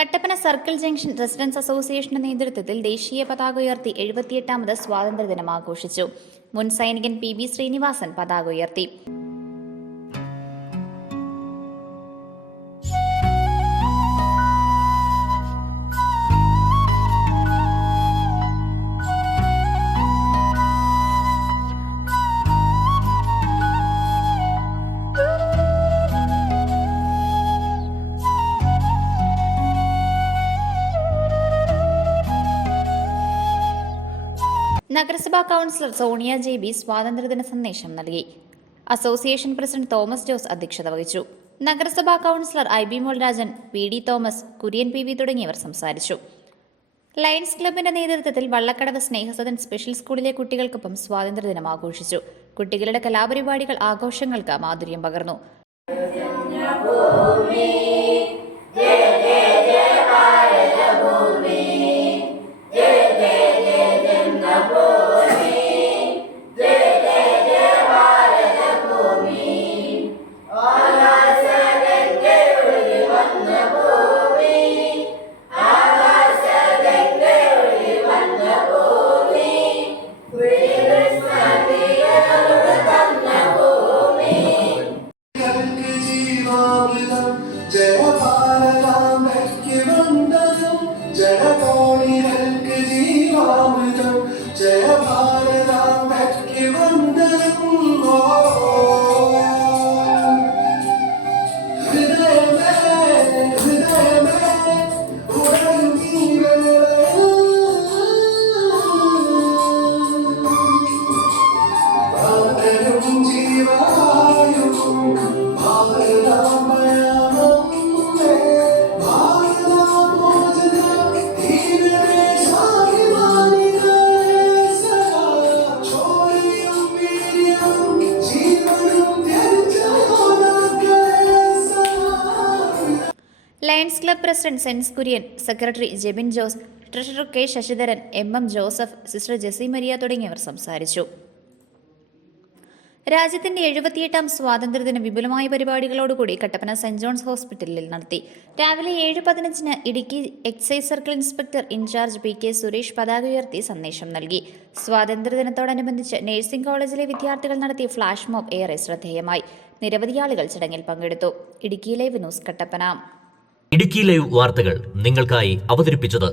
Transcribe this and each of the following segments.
Kattappana circle junction residence അസോസിയേഷന്റെ നേതൃത്വത്തിൽ ദേശീയ പതാക ഉയർത്തി എഴുപത്തിയെട്ടാമത് സ്വാതന്ത്ര്യദിനം ആഘോഷിച്ചു. മുൻ സൈനികൻ പി ബി ശ്രീനിവാസൻ പതാക ഉയർത്തി. നഗരസഭാ കൗൺസിലർ സോണിയ ജെ ബി സ്വാതന്ത്ര്യദിന സന്ദേശം നൽകി. അസോസിയേഷൻ പ്രസിഡന്റ് തോമസ് ജോസ് അധ്യക്ഷത വഹിച്ചു. നഗരസഭാ councillor I B Molrajan P D Thomas Kurian P V തുടങ്ങിയവർ സംസാരിച്ചു. ലയൺസ് ക്ലബിന്റെ നേതൃത്വത്തിൽ വള്ളക്കടവ് സ്നേഹസദൻ സ്പെഷ്യൽ സ്കൂളിലെ കുട്ടികൾക്കൊപ്പം സ്വാതന്ത്ര്യദിനം ആഘോഷിച്ചു. കുട്ടികളുടെ കലാപരിപാടികൾ ആഘോഷങ്ങൾക്ക് മാധുര്യം പകർന്നു. ജനങ്ങൾക്ക് ജയഭാരതാംബയ്ക്ക് വന്ദനം ജനകോടികൾക്ക് ജീവാമൃതം. ജയഭാരതാംബയ്ക്ക് Lions club president Sens Kurian secretary Jebin Jose treasurer K Sasidharan M M Joseph sister Jessy Maria തുടങ്ങിയവർ സംസാരിച്ചു. രാജ്യത്തിന്റെ എഴുപത്തിയെട്ടാം സ്വാതന്ത്ര്യദിന വിപുലമായ പരിപാടികളോടുകൂടി കട്ടപ്പന സെന്റ് ജോൺസ് ഹോസ്പിറ്റലിൽ നടത്തി. രാവിലെ ഏഴ് പതിനഞ്ചിന് Idukki excise circle inspector incharge P K Suresh പതാക ഉയർത്തി സന്ദേശം നൽകി. സ്വാതന്ത്ര്യദിനത്തോടനുബന്ധിച്ച് നഴ്സിംഗ് കോളേജിലെ വിദ്യാർത്ഥികൾ നടത്തിയ ഫ്ലാഷ് മോബ് ഏറെ ശ്രദ്ധേയമായി. നിരവധി ആളുകൾ ചടങ്ങിൽ പങ്കെടുത്തു. Idukki live news Kattappana. Idukki live വാർത്തകൾ നിങ്ങൾക്കായി അവതരിപ്പിച്ചത്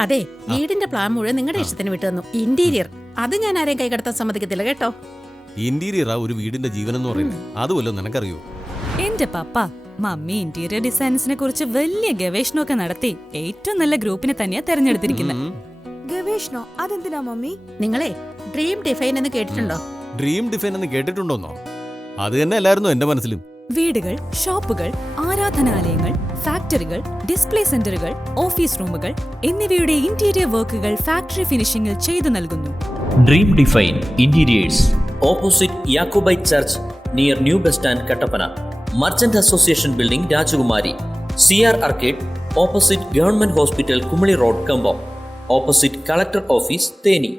അതെ വീടിന്റെ പ്ലാൻ മുഴുവൻ നിങ്ങളുടെ ഇഷ്ടത്തിന് വിട്ടു തന്നു. ഇന്റീരിയർ. അത് ഞാൻ ആരെയും കൈകടത്താൻ സമ്മതിക്കത്തില്ല കേട്ടോ? ഇന്റീരിയറാ ഒരു വീടിന്റെ ജീവൻ എന്ന് പറയുന്നത്. അതുമല്ലോ നിനക്കറിയൂ? എന്റെ പപ്പ മമ്മി ഇന്റീരിയർ ഡിസൈൻസിനെ കുറിച്ച് വലിയ ഗവേഷണമൊക്കെ നടത്തി ഏറ്റവും നല്ല ഗ്രൂപ്പിനെ തന്നെയാ തെരഞ്ഞെടുത്തിരിക്കുന്നത് ഗവേഷണോ? അതെന്തിനാ മമ്മി? നിങ്ങളെ ഡ്രീം ഡിഫൈൻ എന്ന് കേട്ടിട്ടുണ്ടോ? ഡ്രീം ഡിഫൈൻ എന്ന് കേട്ടിട്ടുണ്ടോന്നോ? അത് തന്നെ അല്ലായിരുന്നു എന്റെ മനസ്സിലും? വീടുകൾ ഷോപ്പുകൾ ആരാധനാലയങ്ങൾ ഫാക്ടറികൾ ഡിസ്പ്ലേ സെന്ററുകൾ ഓഫീസ് റൂമുകൾ എന്നിവയുടെ ഇന്റീരിയർ വർക്കുകൾ ഫാക്ടറി ഫിനിഷിംഗിൽ ചെയ്തു നൽകുന്നു. Dream define interiors opposite Yakobai church near new bus stand Kattappana merchant association building Rajakumari C R arcade opposite government hospital Kumily road Cumbum opposite collector office Theni